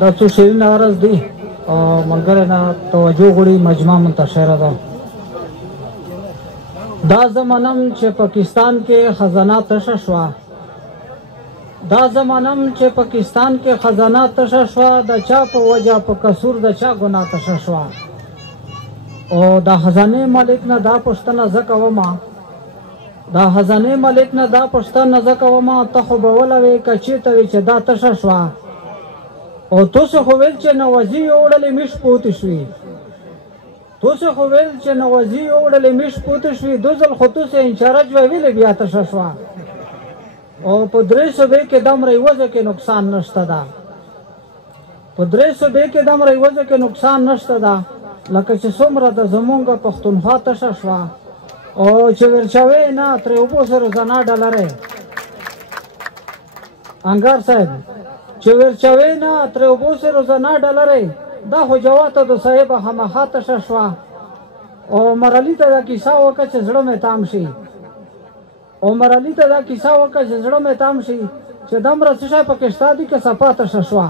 دا څو شیرین عرض دی او ملګری نه توجه غواړي مجمع منتشره ده. دا زمانم چې پاکستان کې خزانه تشه شوه، دا زمانم چې پاکستان کې خزانه تشه شوه، د چا په وجه په قصور د چا ګناه تشه شوه. او د خزانه مالک نه دا پوښتنه زه کومه، د خزانه مالک نه دا پوښتنه زه کومه، ته خو به ولوې که چېرته وي چې دا تشه شوه او تاسو خو ویل چې نوازي وړلې میش پوتې شوې، تاسو خو ویل چې نوازي وړلې میش پوتې شوې، دو ځل خو تاسو انچارج ویلې بیا تشه شوه. او په 300 کې دومره یوازې کې نقصان نشته ده، په 300 کې دومره یوازې کې نقصان نشته ده لکه چې څومره د زمونږ پښتونخوا تشه شوه او چې ورچوي نه ترې اوبو سره زنا ډالرې انګار صاحب چې ورچوي نه ترې اوبو سره زنا ډالرې دا خو جواته د صاحب خامخا تشه شوه. او مرالي ته دا کیسه وکړه چې زړه مې تام شي، او مرالي ته دا کیسه وکړه چې زړه مې تام شي چې دومره څه شی پکې شته دي که صفا تشه شوه.